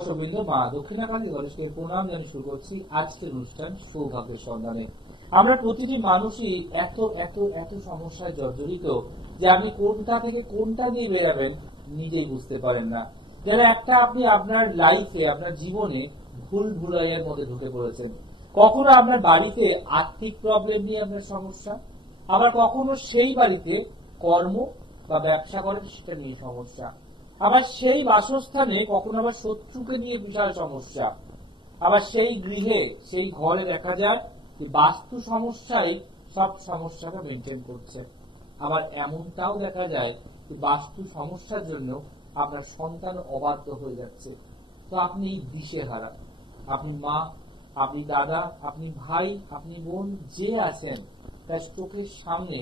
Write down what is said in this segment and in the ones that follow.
দর্শকবৃন্দ, মা দক্ষিণাকালী গণেশকে প্রণাম জানিয়ে শুরু করছি আজকের অনুষ্ঠান সৌভাগ্যের সন্ধানে। আমরা প্রতিটি মানুষই এত এত এত সমস্যায় জর্জরিত যে আপনি কোনটা থেকে কোনটা দিয়ে বেরাবেন নিজেই বুঝতে পারেন না। যারা আপনি আপনার লাইফে, আপনার জীবনে ভুল ভুলাইয়ের মধ্যে ঢুকে পড়েছেন। কখনো আপনার বাড়িতে আর্থিক প্রবলেম নিয়ে আপনার সমস্যা, আবার কখনো সেই বাড়িতে কর্ম বা ব্যবসা করেন সেটা নিয়ে সমস্যা, আবার সেই বাসস্থানে কখনো আবার শত্রুকে নিয়ে বিশাল সমস্যা, আবার সেই গৃহে সেই ঘরে দেখা যায় যে বাস্তু সমস্যাই সব সমস্যাটা মেনটেন করছে। আবার এমনটাও দেখা যায় যে বাস্তু সমস্যার জন্য আপনার সন্তান অবাধ্য হয়ে যাচ্ছে। তো আপনি দিশেহারা, আপনি মা, আপনি দাদা, আপনি ভাই, আপনি বোন, যে আছেন তার চোখের সামনে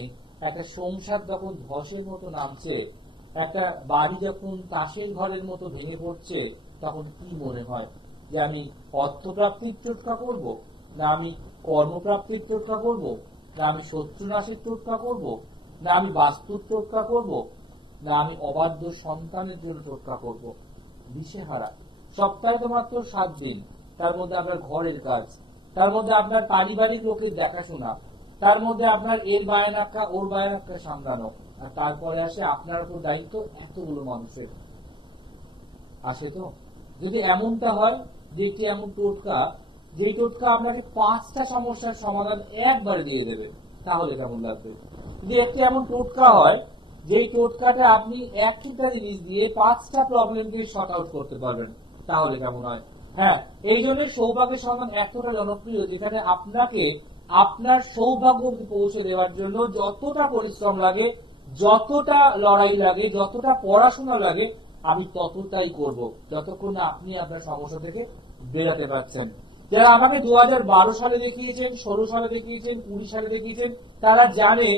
একটা সংসার যখন ধসের মতো নামছে, একটা বাড়ি যখন তাসের ঘরের মতো ভেঙে পড়ছে, তখন কি মনে হয় যে আমি অর্থপ্রাপ্তির টোটকা করব, না আমি কর্মপ্রাপ্তির টোটকা করব, না আমি শত্রুনাশের টোটকা করব, না আমি বাস্তুর টোটকা করব, না আমি অবাধ্য সন্তানের জন্য টোটকা করব? দিশেহারা। সপ্তাহে তো মাত্র 7 দিন, তার মধ্যে আপনার ঘরের কাজ, তার মধ্যে আপনার পারিবারিক লোকের দেখাশোনা, তার মধ্যে আপনার এর বায়নাক্কা ওর বায়নাক্কা সামলানো, আর তারপরে আসে আপনার উপর দায়িত্ব এতগুলো মানুষের। আসে তো? যদি এমনটা হয় যে একটি এমন টোটকা, যে টোটকা আপনাকে 5টা সমস্যার সমাধান একবারে দিয়ে দেবে, তাহলে কেমন লাগবে? যদি একটি এমন টোটকা হয় যেই টোটকাটা আপনি একটা জিনিস দিয়ে 5টা প্রবলেমকে শর্ট আউট করতে পারবেন, তাহলে কেমন হয়? হ্যাঁ, এই জন্য সৌভাগ্যের সন্ধান এতটা জনপ্রিয়, যেখানে আপনাকে আপনার সৌভাগ্য পৌঁছে দেওয়ার জন্য যতটা পরিশ্রম লাগে, যতটা লড়াই লাগে, যতটা পড়াশোনা লাগে, আমি ততটাই করব, যতক্ষণ না আপনি আপনার সমস্যা থেকে বেরোতে পারছেন। যারা আমাকে 2012 সালে দেখিয়েছেন, 16 সালে দেখিয়েছেন, 20 সালে দেখিয়েছেন, তারা জানে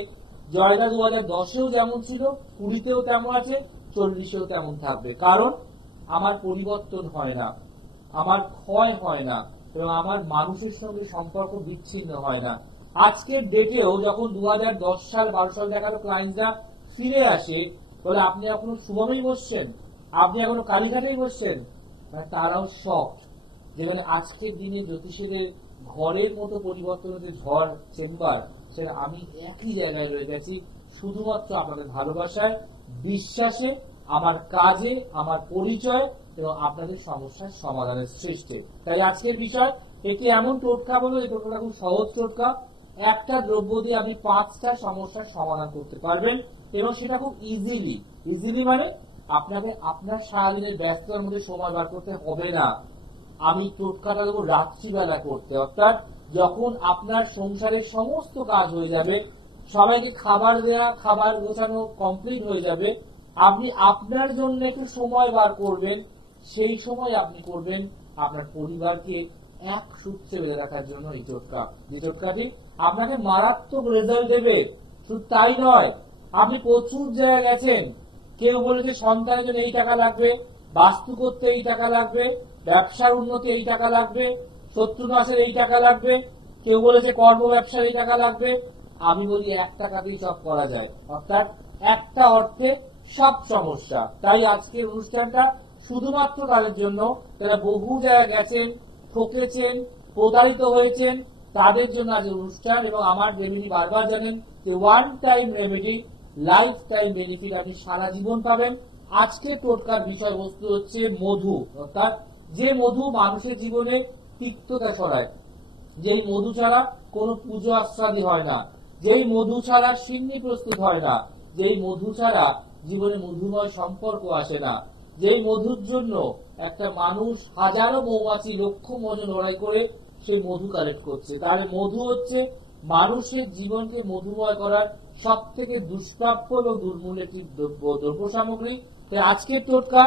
জয়দা 2010-এও যেমন ছিল, 20-তেও তেমন আছে, 40-এও তেমন থাকবে। কারণ আমার পরিবর্তন হয় না, আমার ক্ষয় হয় না, এবং আমার মানুষের সঙ্গে সম্পর্ক বিচ্ছিন্ন হয় না। আজকের ডেটেও যখন 2010 সাল 12 সাল দেখানো ক্লায়েন্টরা ফিরে আসে, বলে আপনি এখনো শুভমেই বসছেন, আপনি এখনো কালীঘাটেই বসছেন, মানে তারাও শক। যেখানে আজকের দিনে জ্যোতিষীদের ঘরের মতো পরিবর্তন হচ্ছে ঝড় চেম্বার, সেটা আমি একই জায়গায় রয়ে গেছি, শুধুমাত্র আপনাদের ভালোবাসায়, বিশ্বাসে, আমার কাজে, আমার পরিচয় এবং আপনাদের সমস্যার সমাধানের সৃষ্টি। তাই আজকের বিষয় একটি এমন টোটকা বলো, এই টোটকাটা খুব সহজ টোটকা। একটা দ্রব্য দিয়ে আপনি 5টা সমস্যার সমাধান করতে পারবেন, এবং সেটা খুব ইজিলি মানে আপনাকে আপনার সারাদিনের ব্যস্ততার মধ্যে সময় বার করতে হবে না। আমি টোটকাটা দেবো রাত্রিবেলা করতে, অর্থাৎ যখন আপনার সংসারের সমস্ত কাজ হয়ে যাবে, সবাইকে খাবার দেওয়া, খাবার গোছানো কমপ্লিট হয়ে যাবে, আপনি আপনার জন্য একটু সময় বার করবেন। সেই সময় আপনি করবেন আপনার পরিবারকে এক সূত্রে বেঁধে রাখার জন্য এই টোটকা, যে টোটকাটি আপনাকে মারাত্মক রেজাল্ট দেবে। শুধু তাই নয়, আপনি প্রচুর জায়গায় গেছেন, কেউ বলেছে সন্তানের জন্য এই টাকা লাগবে, বাস্তু করতে এই টাকা লাগবে, ব্যবসার উন্নতি এই টাকা লাগবে, শত্রুনাশের এই টাকা লাগবে, কেউ বলেছে কর্ম ব্যবসার এই টাকা লাগবে। আমি বলি 1 টাকাতেই সব করা যায়, অর্থাৎ একটা অর্থে সব সমস্যা। তাই আজকের অনুষ্ঠানটা শুধুমাত্র তাদের জন্য যারা বহু জায়গায় গেছেন, ঠকেছেন, প্রতারিত হয়েছেন, তাদের জন্য আজকের অনুষ্ঠান। এবং আমার রেমেডি বারবার জানেন যে one time remedy, life time benefit আপনি সারা জীবন পাবেন। আজকের টোটকার বিষয়বস্তু হচ্ছে মধু, অর্থাৎ যে মধু মানুষের জীবনে তিক্ততা ছড়ায়, যেই মধু ছাড়া কোনো পুজো আশ্রাদি হয় না, যেই মধু ছাড়া সিন্নি প্রস্তুত হয় না, যেই মধু ছাড়া জীবনে মধুময় সম্পর্ক আসে না, যেই মধুর জন্য একটা মানুষ হাজারো মৌমাছি লক্ষ মজা লড়াই করে সেই মধু কালেক্ট করছে। তার মধু হচ্ছে মানুষের জীবনকে মধুময় করার সব থেকে দুষ্প্রাপ্য এবং দুর্মূল্য একটি দ্রব্য সামগ্রী। তাই আজকের টোটকা,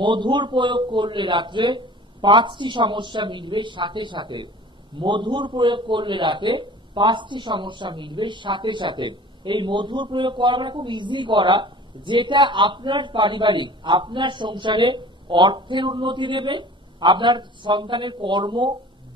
মধুর প্রয়োগ করলে রাত্রে 5টি সমস্যা মিটবে সাথে সাথে। মধুর প্রয়োগ করলে রাতে 5টি সমস্যা মিটবে সাথে সাথে। এই মধুর প্রয়োগ করাটা খুব ইজি করা, যেটা আপনার পারিবারিক, আপনার সংসারে অর্থের উন্নতি দেবে, আপনার সন্তানের কর্ম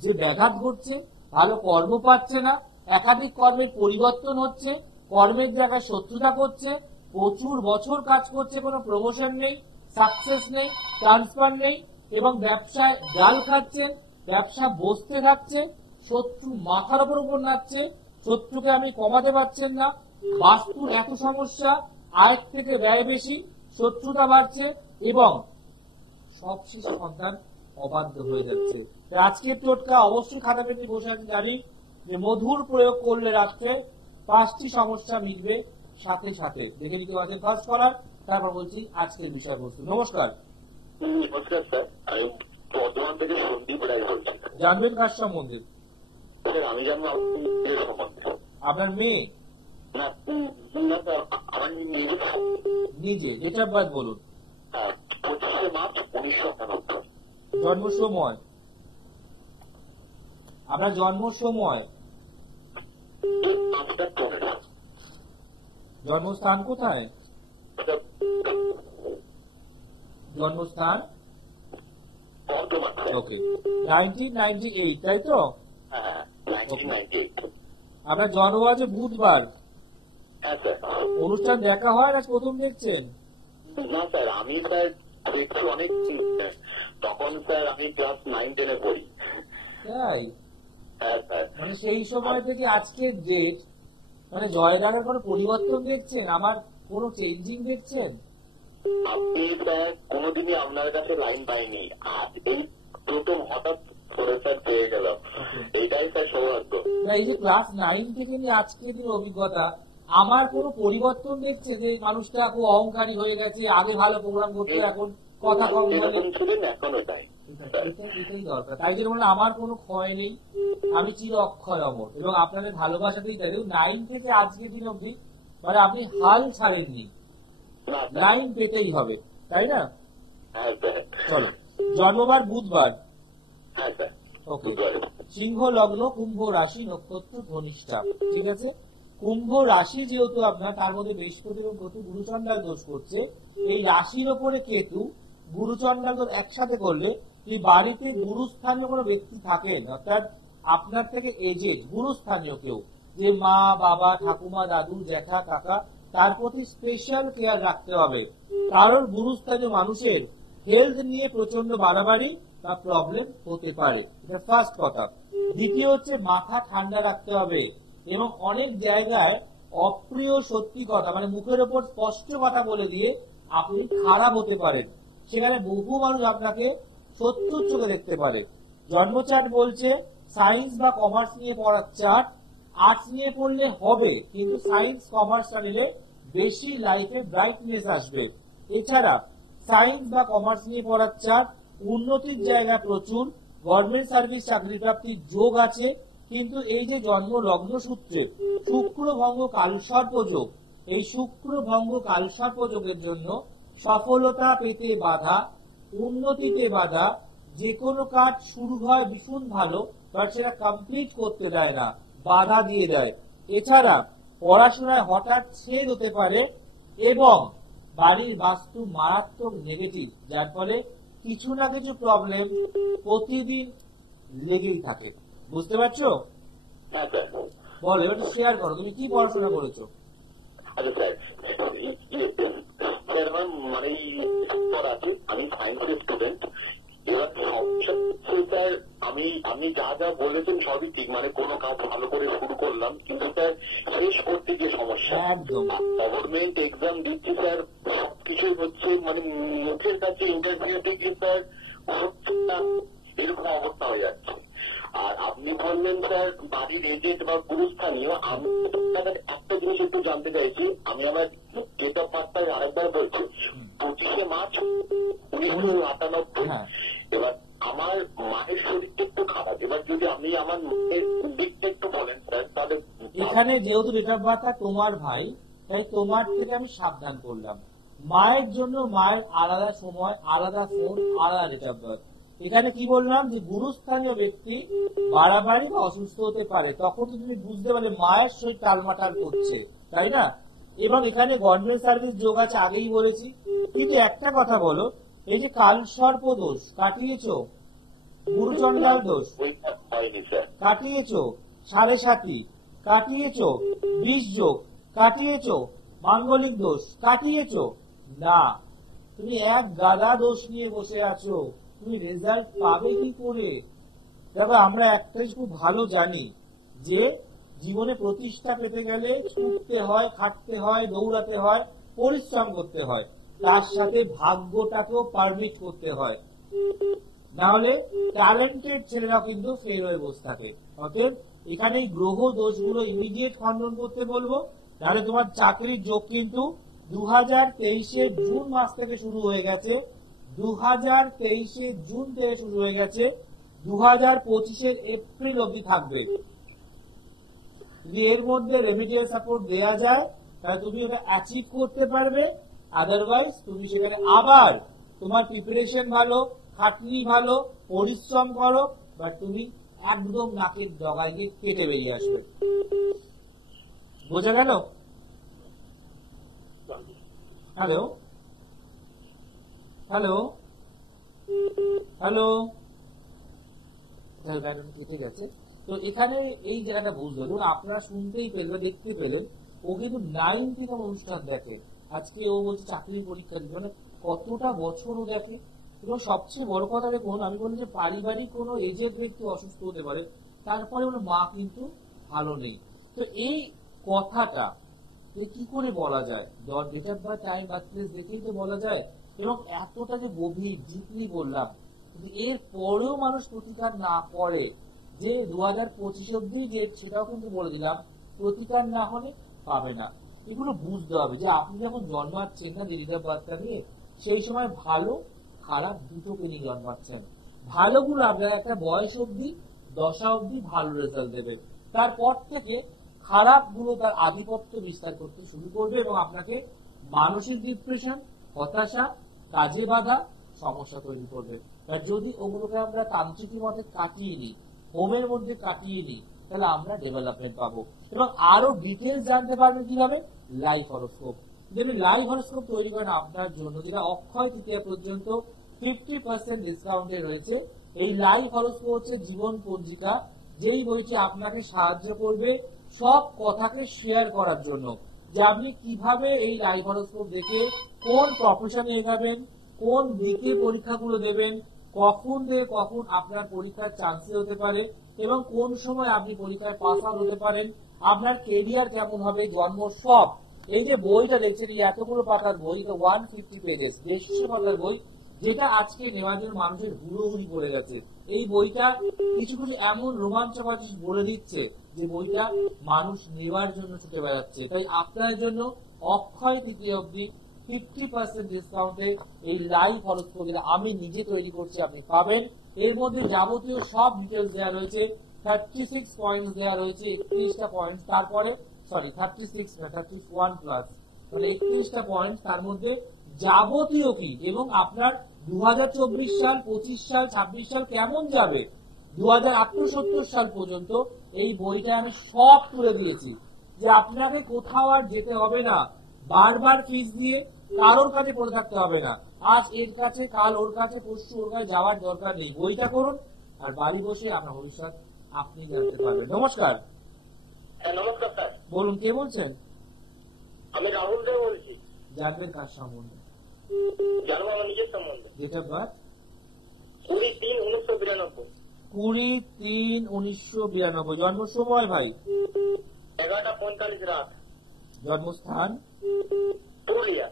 যে ব্যাঘাত ঘটছে, ভালো কর্ম পাচ্ছে না, একাধিক কর্মের পরিবর্তন হচ্ছে, কর্মের জায়গায় শত্রুতা করছে, প্রচুর বছর কাজ করছে, কোনো প্রমোশন নেই, সাকসেস নেই, ট্রান্সফার নেই, এবং ব্যবসায় জাল খাচ্ছেন, ব্যবসা বসতে থাকছে, শত্রু মাথার উপর নাচছে, শত্রুকে আমি কমাতে পারছেন না, বাস্তুর এত সমস্যা, আয়ের থেকে ব্যয় বেশি, শত্রুতা বাড়ছে এবং সবশেষ সন্তান অবাধ্য হয়ে যাচ্ছে। আজকের টোটকা অবশ্যই খাতা পেতে বসে আছে, জানি যে মধুর প্রয়োগ করলে রাত্রে 5টি সমস্যা মিটবে সাথে সাথে। দেখে নিতে পারছেন ফার্স্ট করার, তারপর বলছি আজকের বিষয়বস্তু। নমস্কার। নমস্কার স্যার, আমি বর্ধমান থেকে সন্দীপ রায় বলছি। জানবেন কার সম্বন্ধে? স্যার আমি জানবো আপনার সম্বন্ধে। আপনার মেয়ে? না না স্যার, আমার নিজে। ডেট অফ বার্থ বলুন। 25শে মার্চ 1998। জন্ম সময়? আপনার জন্ম সময়? জন্মস্থান কোথায়? জন্মস্থান ওকে। 1998 তাই তো? আপনার জন্ম আছে বুধবার। অনুষ্ঠান দেখা হয় না প্রথম দেখছেন? না স্যার, আমি স্যার দেখছি অনেক, তখন স্যার আমি ক্লাস 9-10 পড়ি। তাই? হ্যাঁ স্যার। মানে সেই সময় থেকে আজকের ডেট, মানে জয়দানের কোনো পরিবর্তন দেখছেন? আমার কোনো চেঞ্জিং দেখছেন? আপনি স্যার কোনোদিনই আপনার কাছে লাইন পাইনি, এই প্রথম হঠাৎ করে স্যার পেয়ে গেল, এইটাই স্যার সৌভাগ্য। এই যে ক্লাস 9 থেকে নিয়ে আজকের দিন অভিজ্ঞতা, আমার কোনো পরিবর্তন দেখছে যে মানুষটা খুব অহংকারী হয়ে গেছে, আগে ভালো প্রোগ্রাম করতো এখন কথা কম বলে? এখন ওটাই এটাই দরকার। তাই জন্য বললাম আমার কোনো ক্ষয় নেই, আমি চির অক্ষয় অমর এবং আপনাদের ভালোবাসাতেই তাই। 9 থেকে আজকের দিন অব্দি মানে আপনি হাল ছাড়েননি, লাইন পেতেই হবে, তাই না? চলো, জন্মবার বুধবার। ওকে। সিংহ লগ্ন, কুম্ভ রাশি, নক্ষত্র ধনিষ্ঠা। ঠিক আছে। কুম্ভ রাশি যেহেতু আপনার, তার মধ্যে বৃহস্পতি এবং কেতু গুরুচণ্ডাল দোষ করছে। এই রাশির ওপরে কেতু গুরুচণ্ডাল দোষ একসাথে করলে এই বাড়িতে গুরুস্থানীয় কোনো ব্যক্তি থাকেন, অর্থাৎ আপনার থেকে এজেড গুরুস্থানীয় কেউ, যে মা বাবা ঠাকুমা দাদু জ্যাঠা কাকা, তার প্রতি স্পেশাল কেয়ার রাখতে হবে। কারণ গুরুস্থানীয় মানুষের হেলথ নিয়ে প্রচন্ড বাড়াবাড়ি বা প্রবলেম হতে পারে, এটা ফার্স্ট কথা। দ্বিতীয় হচ্ছে মাথা ঠান্ডা রাখতে হবে এবং অনেক জায়গায় অপ্রিয় সত্যি কথা, মানে মুখের ওপর স্পষ্ট কথা বলে দিয়ে আপনি খারাপ হতে পারেন, সেখানে বহু মানুষ আপনাকে শত্রুর চোখে দেখতে পারে। জন্মচার্ট বলছে সায়েন্স বা কমার্স নিয়ে পড়ার চার্ট, আর্টস নিয়ে পড়লে হবে কিন্তু সায়েন্স কমার্স নিলে বেশি লাইফে ব্রাইটনেস আসবে। এছাড়া সায়েন্স বা কমার্স নিয়ে পড়ার চার্ট, উন্নতির জায়গা প্রচুর, গভর্নমেন্ট সার্ভিস চাকরি প্রাপ্তির যোগ আছে, কিন্তু এই যে জন্ম লগ্ন সূত্রে শুক্র ভঙ্গ কালসর্প যোগ, এই শুক্র ভঙ্গ কালসর্প যোগের জন্য সফলতা পেতে বাধা, উন্নতিতে বাধা, যে কোনো কাজ শুরু হয় ভীষণ ভালো বাট সেটা কমপ্লিট করতে দেয় না, বাধা দিয়ে দেয়। এছাড়া পড়াশোনায় হঠাৎ ছেদ হতে পারে এবং বাড়ির বাস্তু মারাত্মক নেগেটিভ, যার ফলে কিছু না কিছু প্রবলেম প্রতিদিন লেগেই থাকে। বুঝতে পারছো? বলো, এবার শেয়ার করো, তুমি কি পড়াশোনা করেছো? আমি সায়েন্সের স্টুডেন্ট। এবার স্যার আমি যা যা বলেছেন সবই ঠিক, মানে কোনো কাজ ভালো করে শুরু করলাম কিন্তু স্যার শেষ করতে গিয়ে সমস্যা। গভর্নমেন্ট এক্সাম দিচ্ছি স্যার, সবকিছুই হচ্ছে মানে মুখের কাছে ইন্টারভিউতে গিয়ে স্যার হচ্ছে না, এরকম অবস্থা হয়ে যাচ্ছে। আর আপনি বললেন স্যার বাড়ির এজেন্ট বা গুরুস্থানীয়, আমি একটা জিনিস একটু জানতে চাইছি। আমি আমার ডেট অফ বার্থটা আরেকবার বলছি, 25শে মার্চ 1998। এবার আমার মায়ের শরীরটা একটু খারাপ, এবার যদি আপনি আমার মায়ের দিকটা একটু বলেন স্যার তাহলে। এখানে যেহেতু ডেট অফ বার্থটা তোমার ভাই, তাই তোমার থেকে আমি সাবধান করলাম। মায়ের জন্য মায়ের আলাদা সময়, আলাদা ফোন, আলাদা ডেট অফ বার্থ। এখানে কি বললাম যে গুরুস্থানীয় ব্যক্তি বাড়াবাড়ি বা অসুস্থ হতে পারে, তখন তুমি বুঝতে পারলে মায়ের শরীর টালমাটাল করছে, তাই না? এবং এখানে গভর্নমেন্ট সার্ভিস যোগ আছে, আগেই বলেছি। কিন্তু একটা কথা বলো, এই যে কালসর্প দোষ কাটিয়েছো, গুরুচণ্ডাল দোষ কাটিয়েছো, 7.5 কাটিয়েছো, 20 যোগ কাটিয়েছো, মাঙ্গলিক দোষ কাটিয়েছো না, তুমি এক গাদা দোষ নিয়ে বসে আছো। তুমি রেজাল্ট পাবে কি করে? দেখো আমরা একটাই খুব ভালো জানি যে জীবনে প্রতিষ্ঠা পেতে গেলে ছুটতে হয়, খাটতে হয়, দৌড়াতে হয়, পরিশ্রম করতে হয়, তার সাথে ভাগ্যটাকেও পারমিট করতে হয়, না হলে ট্যালেন্টেড ছেলেরাও কিন্তু ফেল হয়ে বসে থাকে। অতএব এখানে এই গ্রহ দোষগুলো ইমিডিয়েট খণ্ডন করতে বলবো, তাহলে তোমার চাকরির যোগ কিন্তু 2023 জুন মাস থেকে শুরু হয়ে গেছে, 2023 জুন থেকে শুরু হয়ে গেছে, 2025 এপ্রিল অবধি থাকবে। যদি এর মধ্যে রেমিডিয়াল সাপোর্ট দেওয়া যায় তাহলে তুমি ওটা অ্যাচিভ করতে পারবে, আদারওয়াইজ তুমি সেখানে আবার তোমার প্রিপারেশন ভালো, খাটনি ভালো, পরিশ্রম করো, বাট তুমি একদম নাকের ডগায় গিয়ে কেটে বেরিয়ে আসবে। বোঝা গেল? হ্যালো হ্যালো হ্যালো, কেটে গেছে। তো এখানে এই জায়গাটা বুঝলো, ধরুন আপনারা শুনতেই পেলেন, দেখতে পেলেন, ও কিন্তু 9 থেকে অনুষ্ঠান দেখে। আজকে ও বলছে চাকরির পরীক্ষা দিবে, মানে কতটা বছর ও দেখে। এবং সবচেয়ে বড় কথা দেখুন, আমি বলি যে পারিবারিক কোনো এজেড ব্যক্তি অসুস্থ হতে পারে, তারপরে ওর মা কিন্তু ভালো নেই। তো এই কথাটা কি করে বলা যায়? Date of birth, time, birth place দেখেই তো বলা যায়। এবং এতটা যে গভীর ডিপলি বললাম, এর পরেও মানুষ প্রতিকার না করে, যে 2025 অব্দি ডেট সেটাও কিন্তু বলে দিলাম, প্রতিকার না হলে পাবে না। এগুলো বুঝতে হবে যে আপনি যখন জন্মাচ্ছেন না ডেট অফ বার্থটা নিয়ে, সেই সময় ভালো খারাপ দুটোকে নিয়ে জন্মাচ্ছেন। ভালোগুলো আপনার একটা বয়স অব্দি, দশা অব্দি ভালো রেজাল্ট দেবে, তারপর থেকে খারাপ গুলো তার আধিপত্য বিস্তার করতে শুরু করবে এবং আপনাকে মানসিক ডিপ্রেশন, হতাশা, কাজে বাধা, সমস্যা তৈরি করবে। আর যদি ওগুলোকে আমরা তান্ত্রিক মতে কাটিয়ে নিই, হোমের মধ্যে কাটিয়ে নিই, তাহলে আমরা ডেভেলপমেন্ট পাবো। এবং আরো ডিটেলস জানতে পারবেন কিভাবে? Life horoscope. যেমন লাইভ হরোস্কোপ তৈরি করেন আপনার জন্য, যেটা অক্ষয় তৃতীয়া পর্যন্ত 50% ডিসকাউন্টে রয়েছে। এই লাইভ হরোস্কোপ হচ্ছে জীবন পঞ্জিকা, যেই বইটি আপনাকে সাহায্য করবে সব কথাকে শেয়ার করার জন্য, যে আপনি কিভাবে এই লাইভ হরোস্কোপ দেখে কোন প্রফেশনে এগাবেন, কোন দিকে পরীক্ষাগুলো দেবেন, কখন থেকে কখন আপনার পরীক্ষার চান্সেস হতে পারে এবং কোন সময় আপনি পরীক্ষায় পাস আউট হতে পারেন, আপনার কেরিয়ার কেমন হবে, জন্ম সব। এই যে বইটা দেখছেন, এই এতগুলো পাতার বই, তো 150 পেজেস, 150 পাতার বই, যেটা আজকে নেওয়ার জন্য মানুষের হুড়োহুড়ি পড়ে গেছে। এই বইটা কিছু কিছু এমন রোমাঞ্চকর জিনিস বলে দিচ্ছে যে বইটা মানুষ নেওয়ার জন্য ছুটে বেড়াচ্ছে। তাই আপনার জন্য অক্ষয় তৃতীয়া অব্দি 50% ডিসকাউন্টে এই লাইভ হরোস্কোপ আমি নিজে তৈরি করছি, আপনি পাবেন। এর মধ্যে যাবতীয় সব ডিটেলস দেওয়া রয়েছে, 36 পয়েন্টস দেওয়া রয়েছে, 31টা পয়েন্টস, তারপরে 36 না 31 প্লাস, মানে 31টা পয়েন্ট, তার মধ্যে যাবতীয় কি এবং আপনার 2024 সাল, 25 সাল, 26 সাল কেমন যাবে, 2078 সাল পর্যন্ত এই বইটা আমি সব তুলে দিয়েছি, যে আপনাকে কোথাও আর যেতে হবে না, বারবার ফিস দিয়ে কারোর কাছে পড়ে থাকতে হবে না, আজ এর কাছে, কাল ওর কাছে, পরশু ওর কাছে যাওয়ার দরকার নেই। বইটা করুন আর বাড়ি বসে আপনার ভবিষ্যৎ আপনি জানতে পারবেন। নমস্কার। হ্যাঁ নমস্কার স্যার। বলুন, কে বলছেন? আমি রাহুল দেব বলছি। জানবেন কার সম্বন্ধে? জানবো আমার নিজের সম্বন্ধে। Date of birth 20-3-1992। 20-3-1992। জন্ম সময় ভাই? 11টা 45 রাত। জন্মস্থান? পুরুলিয়া।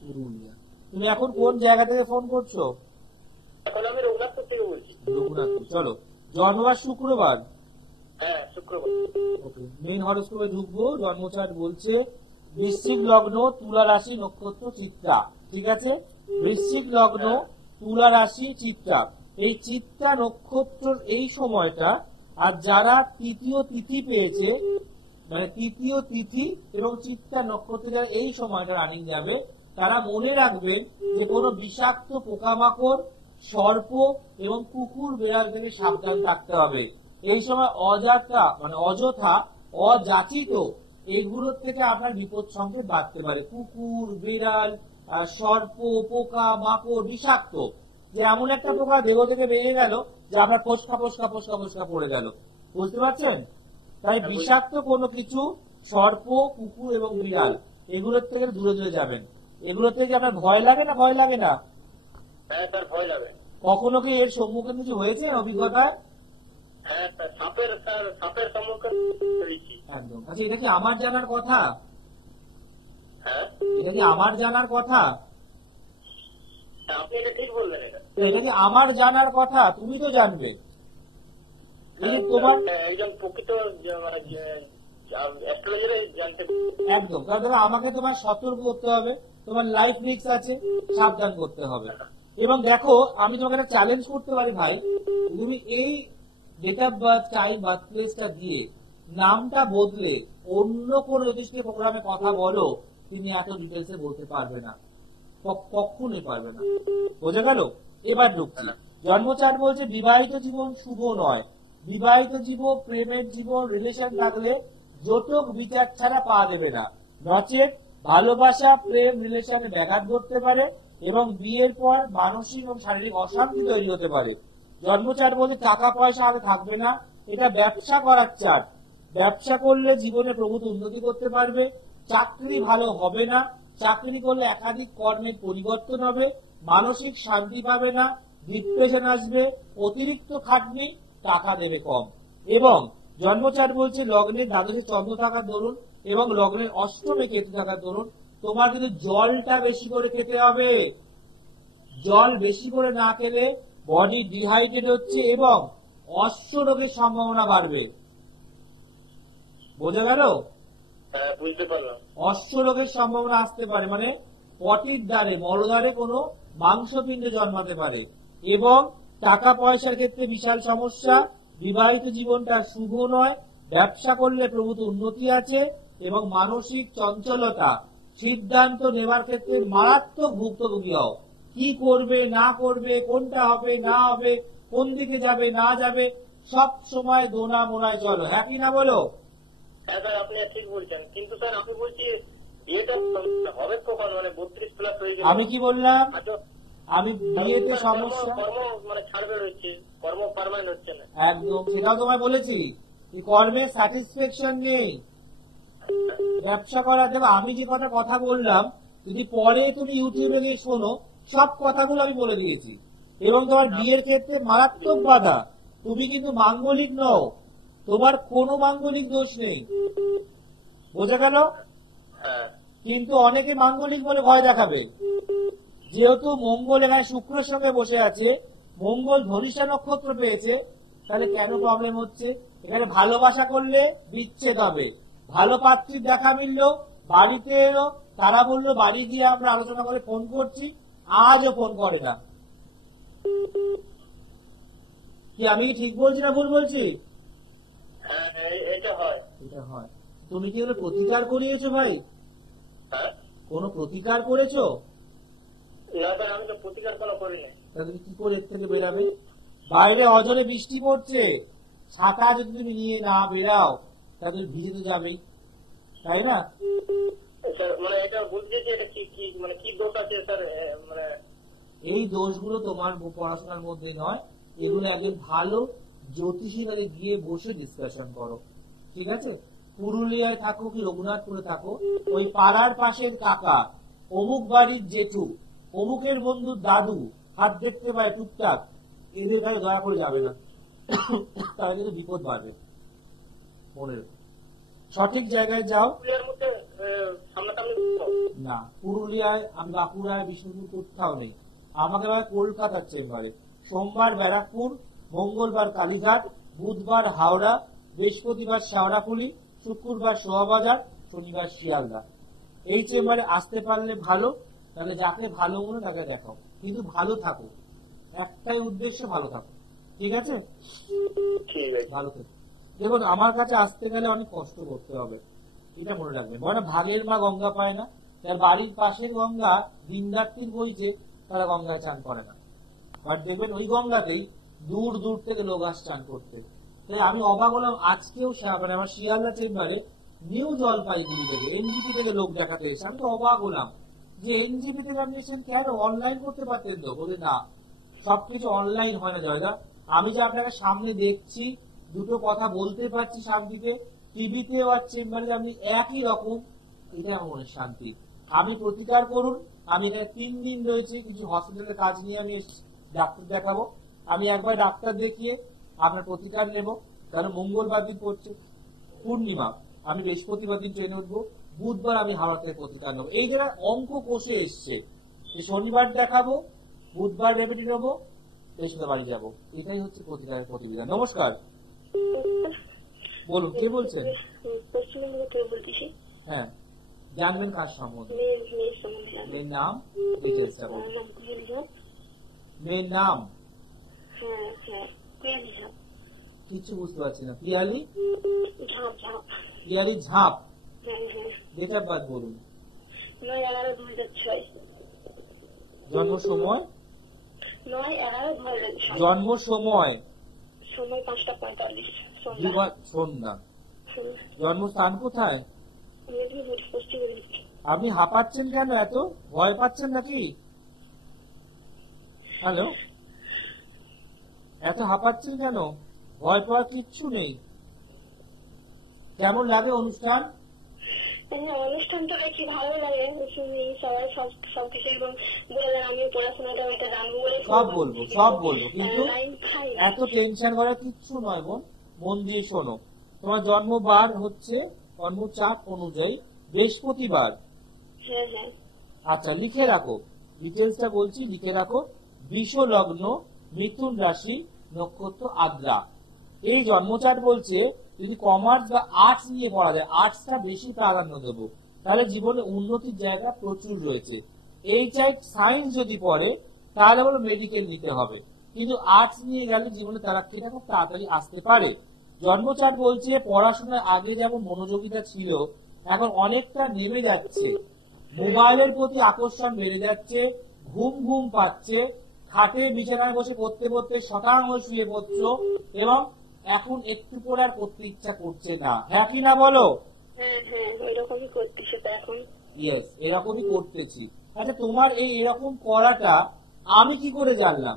পুরুলিয়া। তুমি এখন কোন জায়গা থেকে ফোন করছো? এখন আমি রঘুনাথপুর থেকে বলছি। রঘুনাথপুর। চলো, জন্মবার শুক্রবার? হ্যাঁ শুক্রবার। ওকে, মেইন হরোস্কোপে ঢুকবো। জন্মচার্ট বলছে বৃশ্চিক লগ্ন, তুলা রাশি, নক্ষত্র চিত্রা। ঠিক আছে, বৃশ্চিক লগ্ন, তুলা রাশি, চিত্রা। এই চিত্রা নক্ষত্র এই সময়টা, আর যারা তৃতীয় তিথি পেয়েছে, মানে তৃতীয় তিথি এবং চিত্রা নক্ষত্রের এই সময়টা রানিং যাবে, তারা মনে রাখবেন যে কোনো বিষাক্ত পোকামাকড়, সর্প এবং কুকুর বেড়াল থেকে সাবধান থাকতে হবে। এই সময় অযথা, মানে অযথা, অযাচিত এইগুলোর থেকে আপনার বিপদ সংকেত বাড়তে পারে। কুকুর, বিড়াল, সর্প, পোকা, মাকড়, বিষাক্ত, যে এমন একটা পোকা দেহ থেকে বেরিয়ে গেল যে আপনার ফোসকা ফোসকা ফোসকা ফোসকা পড়ে গেল। বুঝতে পারছেন? তাই বিষাক্ত কোনো কিছু, সর্প, কুকুর এবং বিড়াল, এগুলোর থেকে দূরে দূরে যাবেন। এগুলোর থেকে আপনার ভয় লাগে না? ভয় লাগে না? হ্যাঁ স্যার ভয় লাগে। কখনো কি এর সম্মুখীন কিছু হয়েছে অভিজ্ঞতা? হ্যাঁ স্যার, সাপের সম্মুখীন হয়েছি। একদম। আচ্ছা, এটা কি আমার জানার কথা? হ্যাঁ, এটা কি আমার জানার কথা? আপনি এটা ঠিক বললেন। এটা কি আমার জানার কথা? তুমি তো জানবে। এই যে তোমার একজন প্রকৃত অ্যাস্ট্রোলজারই জানতে। একদম, কারণ ধরো আমাকে তোমার সতর্ক করতে হবে, তোমার লাইফ রিস্ক আছে, সাবধান করতে হবে। এবং দেখো, আমি তোমাকে একটা চ্যালেঞ্জ করতে পারি ভাই, তুমি এই date of birth, time, birth প্লেসটা দিয়ে নামটা বদলে অন্য কোন জ্যোতিষীয় প্রোগ্রামে কথা বলো, তুমি এত ডিটেলসে বলতে পারবে না, কখনোই পারবে না। বোঝা গেল? এবার ঢুকছি। জন্মচার বলছে বিবাহিত জীবন শুভ নয়। বিবাহিত জীবন, প্রেমের জীবন, রিলেশন থাকলে জটক বিচার ছাড়া পা দেবে না, নচেত ভালোবাসা, প্রেম, রিলেশনে ব্যাঘাত ঘটতে পারে এবং বিয়ের পর মানসিক এবং শারীরিক অশান্তি তৈরি হতে পারে। জন্মচার বলতে টাকা পয়সা হাতে থাকবে না, এটা ব্যবসা করার চার্ট। ব্যবসা করলে জীবনে প্রভূত উন্নতি করতে পারবে। চাকরি ভালো হবে না, চাকরি করলে একাধিক কর্মের পরিবর্তন হবে, মানসিক শান্তি পাবে না, ডিপ্রেশন আসবে, অতিরিক্ত খাটনি, টাকা দেবে কম। এবং জন্মচার বলছে লগ্নের দ্বাদশে চন্দ্র থাকার দরুন এবং লগ্নের অষ্টমে কেতু থাকার দরুন তোমার কিন্তু জলটা বেশি করে খেতে হবে। জল বেশি করে না খেলে বডি ডিহাইড্রেট হচ্ছে এবং অশ্ব রোগের সম্ভাবনা বাড়বে। বোঝা গেল? বুঝতে পারলাম। অশ্ব রোগের সম্ভাবনা আসতে পারে, মানে পটির দ্বারে, মলদ্বারে কোনো মাংসপিণ্ডে জন্মাতে পারে। এবং টাকা পয়সার ক্ষেত্রে বিশাল সমস্যা। বিবাহিত জীবনটা শুভ নয়। ব্যবসা করলে প্রভূত উন্নতি আছে এবং মানসিক চঞ্চলতা, সিদ্ধান্ত নেওয়ার ক্ষেত্রে মারাত্মক ভুক্তভোগী হও। কি করবে না করবে, কোনটা হবে না হবে, কোন দিকে যাবে না যাবে, সব সময় দোনা মোনায় চলো। হ্যাপি না বলো? হ্যাঁ স্যার, আপনি ঠিক বলছেন, কিন্তু স্যার আমি বলছি বিয়েটা হবে কখন? মানে 32+ হয়ে গেলে। আমি কি বললাম? আমি বিয়েতে সমস্যা কর্ম মানে ছাড়বে রয়েছে, কর্ম পার্মানেন্ট হচ্ছে না। একদম, সেটাও তোমায় বলেছি, কর্মের স্যাটিসফ্যাকশন নেই। ব্যবসা করা, দেখো আমি যে কথা বললাম, যদি পরে তুমি ইউটিউবে গিয়ে শোনো, সব কথাগুলো আমি বলে দিয়েছি। এবং তোমার বিয়ের ক্ষেত্রে মারাত্মক বাধা। তুমি কিন্তু মাঙ্গলিক নও, তোমার কোনো মাঙ্গলিক দোষ নেই। বোঝা গেল? কিন্তু অনেকে মাঙ্গলিক বলে ভয় দেখাবে। যেহেতু মঙ্গল এখানে শুক্রের সঙ্গে বসে আছে, মঙ্গল ধনিষ্ঠা নক্ষত্র পেয়েছে, তাহলে কেন প্রবলেম হচ্ছে? এখানে ভালোবাসা করলে বিচ্ছেদ হবে। ভালো পাত্রীর দেখা মিললো, বাড়িতে এলো, তারা বললো বাড়ি গিয়ে আমরা আলোচনা করে ফোন করছি, আজও ফোন করে না। কি আমি ঠিক বলছি না ভুল বলছি? এটা হয়। তুমি কি কোনো প্রতিকার করিয়েছো ভাই? কোনো প্রতিকার করেছো? না স্যার, আমি তো প্রতিকার কোনো করিনি। তুমি কি করে এর থেকে বেরাবে? বাইরে অজরে বৃষ্টি পড়ছে, ছাতা যদি তুমি নিয়ে না বেরাও তাহলে ভিজে তো যাবেই, তাই না? মানে এটা বুঝতে যে এটা কি মানে কি দোষ আছে স্যার? মানে এই দোষগুলো তোমার পড়াশোনার মধ্যে নয়, এগুলো একজন ভালো জ্যোতিষীর কাছে গিয়ে বসে ডিসকাশন করো, ঠিক আছে? পুরুলিয়ায় থাকো কি রঘুনাথপুরে থাকো, ওই পাড়ার পাশের কাকা, অমুক বাড়ির জেঠু, অমুকের বন্ধুর দাদু হাত দেখতে পায় টুকটাক, এদের কাছে দয়া করে যাবে না, তাহলে কিন্তু বিপদ বাড়বে। মনে রেখো, সঠিক জায়গায় যাও। না, পুরুলিয়ায়, আমি বাঁকুড়ায়, বিষ্ণুপুর কোথাও নেই। আমাকে ভাই কলকাতার চেম্বারে, সোমবার ব্যারাকপুর, মঙ্গলবার কালীঘাট, বুধবার হাওড়া, বৃহস্পতিবার শেওড়াফুলি, শুক্রবার সোহাবাজার, শনিবার শিয়ালদা। এই চেম্বারে আসতে পারলে ভালো, তাহলে যাকে ভালো মনে তাকে দেখাও, কিন্তু ভালো থাকো, একটাই উদ্দেশ্য, ভালো থাকো, ঠিক আছে? ভালো থেকো। দেখুন, আমার কাছে আসতে গেলে অনেক কষ্ট করতে হবে, এটা মনে রাখবেন। মানে ভাগের মা গঙ্গা পায় না, তার বাড়ির পাশের গঙ্গা দিনরাত্রির বইছে, তারা গঙ্গায় চান করে না, বাট দেখবেন ওই গঙ্গাতেই দূর দূর থেকে লোক আসে চান করতে। তাই আমি অবাক হলাম, আজকেও মানে আমার শিয়ালদা চেম্বারে নিউ জলপাইগুড়ি থেকে, এনজিপি থেকে লোক দেখাতে এসে আমি তো অবাক হলাম যে এনজিপি থেকে আপনি এসেছেন কেন, অনলাইন করতে পারতেন তো। বলে না, সবকিছু অনলাইন হয় না জয়দা, আমি যে আপনাকে সামনে দেখছি, দুটো কথা বলতে পারছি শান্তিতে, টিভিতে আর চেম্বারে আপনি একই রকম, এটা আমার মনের শান্তি। আমি প্রতিকার করুন, আমি এখানে 3 দিন রয়েছে, কিছু হসপিটালের কাজ নিয়ে আমি ডাক্তার দেখাবো, আমি একবার ডাক্তার দেখিয়ে আপনার প্রতিকার নেব। কারণ মঙ্গলবার দিন পড়ছে পূর্ণিমা, আমি বৃহস্পতিবার দিন ট্রেনে উঠবো, বুধবার আমি হাওড়া থেকে প্রতিকার নেবো। এই যারা অঙ্ক কষে এসছে, শনিবার দেখাবো, বুধবার রেমেডি নেবো, বৃহস্পতিবার বাড়ি যাবো। এটাই হচ্ছে প্রতিকারের প্রতিবিধান। নমস্কার, বলুন কে বলছেন? হ্যাঁ, জানবেন কার সম্বন্ধে? মেয়ের নাম, ডিটেলসটা বলুন। মেয়ের নাম কিছু বুঝতে পারছি না। পিয়ালি পিয়ালি ঝাঁপ। ডেট অফ বার্থ বলুন। জন্ম সময়? জন্ম সময় সময় 5:45 সন্ধ্যা। জন্মস্থান কোথায়? আপনি হাঁপাচ্ছেন কেন? এত ভয় পাচ্ছেন নাকি? হ্যালো, এত হাঁপাচ্ছেন কেন? ভয় পাওয়ার কিচ্ছু নেই। কেমন লাগে অনুষ্ঠান? অনুষ্ঠানটা কি ভালো লাগে, সবাই সবকিছু বলে আমি পড়াশোনাটা এটা জানবো বলে সব বলবো কিন্তু এত টেনশন করার কিচ্ছু নয় বোন, মন দিয়ে শোনো। তোমার জন্মবার হচ্ছে জন্মচাপ অনুযায়ী বৃহস্পতিবার। আচ্ছা লিখে রাখো, ডিটেলসটা বলছি, লিখে রাখো। বৃষ লগ্ন, মিথুন রাশি, নক্ষত্র আদ্রা। এই জন্মচাট বলছে যদি কমার্স বা আর্টস নিয়ে পড়া যায়, আর্টসটা বেশি প্রাধান্য দেবো, তাহলে জীবনে উন্নতির জায়গা প্রচুর রয়েছে। এই চাই সায়েন্স যদি পড়ে তাহলে বলো মেডিকেল নিতে হবে, কিন্তু আর্টস নিয়ে গেলে জীবনে তারাক্কিটা খুব তাড়াতাড়ি আসতে পারে। জন্মচাট বলছে পড়াশোনার আগে যেমন মনোযোগিতা ছিল এখন অনেকটা নেমে যাচ্ছে, মোবাইলের প্রতি আকর্ষণ বেড়ে যাচ্ছে, ঘুম ঘুম পাচ্ছে, খাটে বিছানায় বসে পড়তে পড়তে শতাং হয়ে শুয়ে পড়ছো, এবং এখন একটু পরে আর করতে ইচ্ছা করছে না। হ্যাঁ কি না বলো? ইয়েস, এরকমই করতেছি। আচ্ছা তোমার এই এরকম করাটা আমি কি করে জানলাম?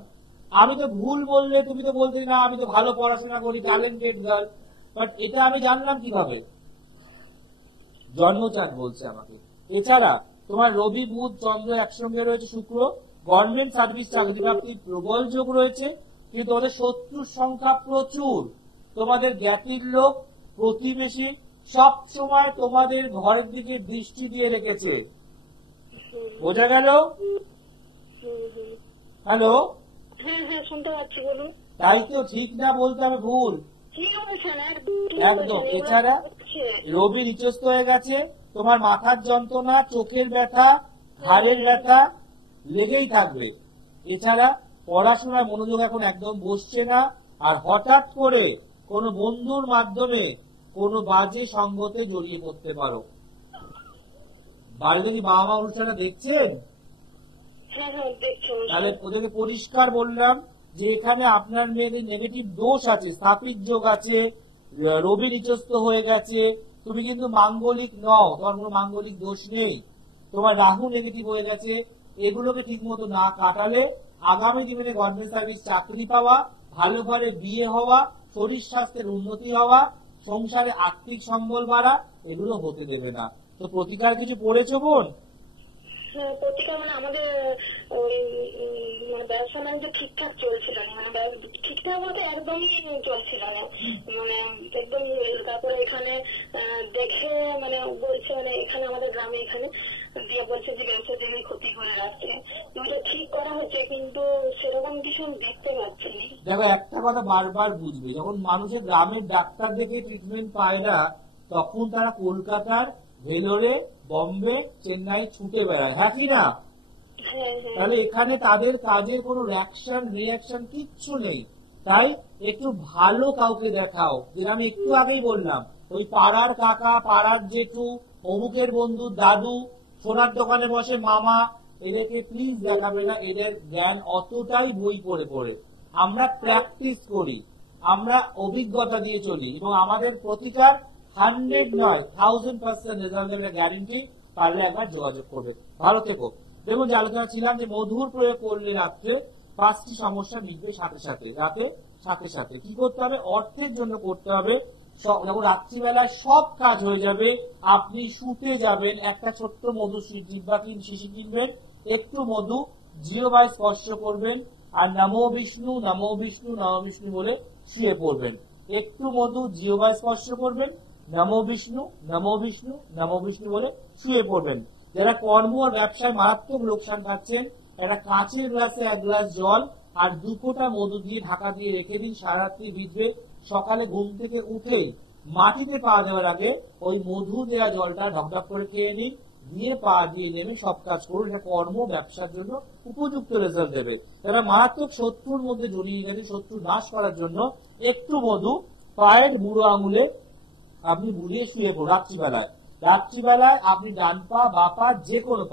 আমি তো ভুল বললে তুমি তো বলতে না আমি তো ভালো পড়াশোনা করি, ট্যালেন্টেড গার্ল, বাট এটা আমি জানলাম কিভাবে? জন্মচাট বলছে আমাকে। এছাড়া তোমার রবি বুধ চন্দ্র একসঙ্গে রয়েছে, শুক্র, গভর্নমেন্ট সার্ভিস চাকরি প্রাপ্তির প্রবল যোগ রয়েছে, কিন্তু তোমাদের শত্রুর সংখ্যা প্রচুর। তোমাদের জ্ঞাতির লোক, প্রতিবেশী সব সময় তোমাদের ঘরের দিকে দৃষ্টি দিয়ে রেখেছে। বোঝা গেল? হ্যালো, শুনতে পাচ্ছি, বলুন। তাই তো ঠিক না বলতে হবে ভুল একদম। এছাড়া রবি নিচস্থ হয়ে গেছে, তোমার মাথার যন্ত্রণা, চোখের ব্যথা, ঘাড়ের ব্যথা লেগেই থাকবে। এছাড়া পড়াশোনার মনোযোগ এখন একদম বসছে না, আর হঠাৎ করে কোনো বন্ধুর মাধ্যমে কোনো বাজে সঙ্গতে জড়িয়ে পড়তে পারো। বাড়িতে কি বাবা মা অনুষ্ঠানটা দেখছেন? তাহলে ওদেরকে পরিষ্কার বললাম যে এখানে আপনার মেয়ের নেগেটিভ দোষ আছে, স্থাপিত যোগ আছে, রবি নিচস্থ হয়ে গেছে, তুমি কিন্তু মাঙ্গলিক নও, তোমার কোনো মাঙ্গলিক দোষ নেই, তোমার রাহু নেগেটিভ হয়ে গেছে। এগুলোকে ঠিক মতো না কাটালে আগামী দিনে গভর্নমেন্ট সার্ভিস চাকরি পাওয়া, ভালো ঘরে বিয়ে হওয়া, শরীর স্বাস্থ্যের উন্নতি হওয়া, সংসারে আর্থিক সম্বল বাড়া, এগুলো হতে দেবে না। তো প্রতিকার কিছু পড়েছো বোন? প্রতিকার আমাদের ব্যবসা বাণিজ্য ঠিকঠাক চলছিল না, ঠিকঠাক মতো একদমই চলছিল না, একদম। তারপরে এখানে দেখে বলছে, এখানে আমাদের গ্রামে এখানে দিয়ে বলছে যে ব্যবসার জন্য ক্ষতি করে রাখছে, ওটা ঠিক করা হচ্ছে, কিন্তু সেরকম কিছু দেখতে পাচ্ছি না। দেখো একটা কথা বারবার বুঝবে, যখন মানুষের গ্রামের ডাক্তার দেখে ট্রিটমেন্ট পায় না তখন তারা কলকাতার, ভেলোরে, বম্বে, চেন্নাই ছুটে বেড়ায়, হ্যাঁ কি না? তাহলে এখানে তাদের কাজের কোনো রিয়াকশন কিচ্ছু নেই। তাই একটু ভালো কাউকে দেখাও, যেটা আমি একটু আগেই বললাম, ওই পাড়ার কাকা, পাড়ার জেঠু, অমুকের বন্ধু, দাদু, সোনার দোকানে বসে মামা, এদেরকে প্লিজ দেখাবে না। এদের জ্ঞান অতটাই বই পড়ে পড়ে। আমরা প্র্যাকটিস করি, আমরা অভিজ্ঞতা দিয়ে চলি, এবং আমাদের প্রতিকার 100 নয় 1000% রেজাল্টের গ্যারেন্টি। পারলে একবার যোগাযোগ করবে। ভালো থেকো। দেখুন যে আলোচনা ছিলাম যে মধুর প্রয়োগ করলে রাত্রে 5টি সমস্যা মিটবে সাথে সাথে, রাতে সাথে সাথে। কি করতে হবে? অর্থের জন্য করতে হবে। যখন রাত্রিবেলায় সব কাজ হয়ে যাবে, আপনি শুতে যাবেন, একটা ছোট্ট মধু জিহ্বা শিশি কিনবেন, একটু মধু জিহ্বায় স্পর্শ করবেন, আর নমো বিষ্ণু নমো বিষ্ণু নমো বিষ্ণু বলে শুয়ে পড়বেন। একটু মধু জিহ্বায় স্পর্শ করবেন, নমো বিষ্ণু নমো বিষ্ণু নমো বিষ্ণু বলে শুয়ে পড়বেন। যারা কর্ম আর ব্যবসায় মারাত্মক লোকসান খাচ্ছেন, একটা কাঁচের গ্লাসে 1 গ্লাস জল আর 2 ফোঁটা মধু দিয়ে ঢাকা দিয়ে রেখে দিন, সারারাত্রি ভিজবে। সকালে ঘুম থেকে উঠেই মাটিতে পা দেওয়ার আগে ওই মধু দেওয়া জলটা ঢকঢক করে খেয়ে নিন, দিয়ে পা দিয়ে নেমে সব কাজ করুন। এটা কর্ম ব্যবসার জন্য উপযুক্ত রেজাল্ট দেবে। যারা মারাত্মক শত্রুর মধ্যে জড়িয়ে গেছে, শত্রু নাশ করার জন্য একটু মধু পায়ের বুড়ো আঙুলে আপনি বুলিয়ে শুয়ে পড়ুন। রাত্রিবেলায় আপনি ডান পা বা পা যে কোনো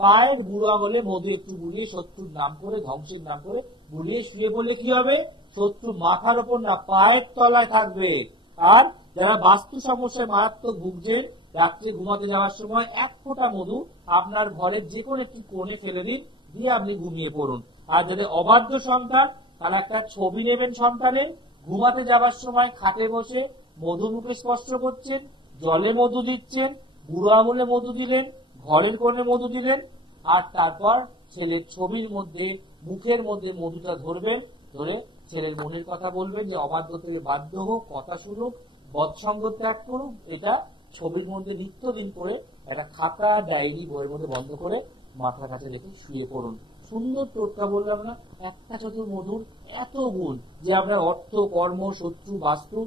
পায়ের বুড়ো আঙুলে মধু একটু বুলিয়ে শত্রুর নাম করে, ধ্বংসের নাম করে বুলিয়ে শুয়ে পড়লে কি হবে? শত্রু মাথার ওপর না, পায়ের তলায় থাকবে। আর যারা বাস্তু সমস্যায় মারাত্মক ভুগছেন, রাত্রে ঘুমাতে যাওয়ার সময় 1 ফোঁটা মধু আপনার ঘরের যে কোনো একটি কোণে ফেলে দিন, দিয়ে আপনি ঘুমিয়ে পড়ুন। আর যাদের অবাধ্য সন্তান, তারা একটা ছবি নেবেন সন্তানের, ঘুমাতে যাওয়ার সময় খাটে বসে মধু মুখে স্পর্শ করছেন, জলে মধু দিচ্ছেন, বুড়ো আঙুলে মধু দিলেন, ঘরের কোণে মধু দিলেন, আর তারপর ছেলের ছবির মধ্যে মুখের মধ্যে মধুটা ধরবেন, ধরে ছেলের মনের কথা বলবেন যে অবাধ্য থেকে বাধ্য হোক, কথা শুনুক, বৎসঙ্গ ত্যাগ করুক। এটা ছবির মধ্যে নিত্যদিন করে একটা খাতা ডায়েরি বইয়ের মধ্যে বন্ধ করে মাথার কাছে রেখে শুয়ে পড়ুন। সুন্দর টোটকা বললাম না? একটা চতুর মধুর এত গুণ যে আমরা অর্থ, কর্ম, শত্রু, বাস্তু,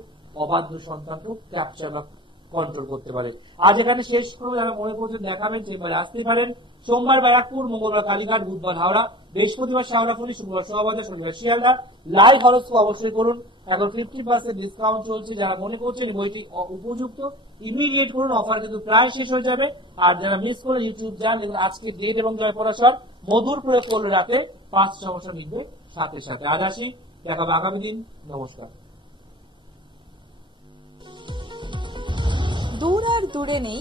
অবাধ্য সন্তানকেও ক্যাপচার বা কন্ট্রোল করতে পারে। আজ এখানে শেষ করে যারা মনে করছেন দেখাবেন, চেম্বারে আসতে পারেন। সোমবার ব্যারাকপুর, মঙ্গলবার কালীঘাট, বুধবার হাওড়া, বৃহস্পতিবার শাওড়াফুলি, শুক্রবার সোহাবাজার, শনিবার শিয়ালদা। লাইভ হরস্কোপ অবশ্যই করুন। এখন 50% ডিসকাউন্ট চলছে। যারা মনে করছেন বইটি উপযুক্ত, ইমিডিয়েট করুন, অফার কিন্তু প্রায় শেষ হয়ে যাবে। আর যারা মিস করে ইউটিউব যান, এবং আজকে ডেট এবং জয় পরাশর মধুর প্রয়োগ করলে রাতে 5 সমস্যা মিটবে সাথে সাথে। আজ আসি, দেখাবে আগামী দিন। নমস্কার। দূর আর দূরে নেই